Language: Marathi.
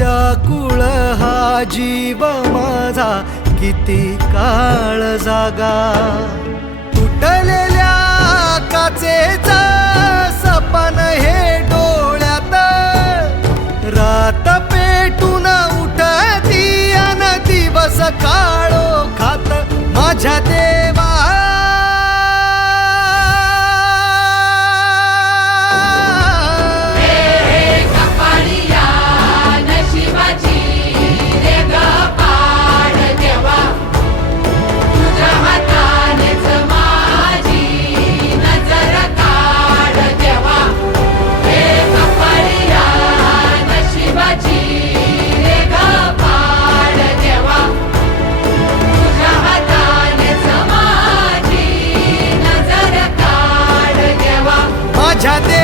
व्याकुळ हा जीव माझा किती काळ जागा तुटलेल्या काचेचा सपन हे डोळ्यात रात पेटून उठती अन दिवस काळो खात माझ्या ते जाते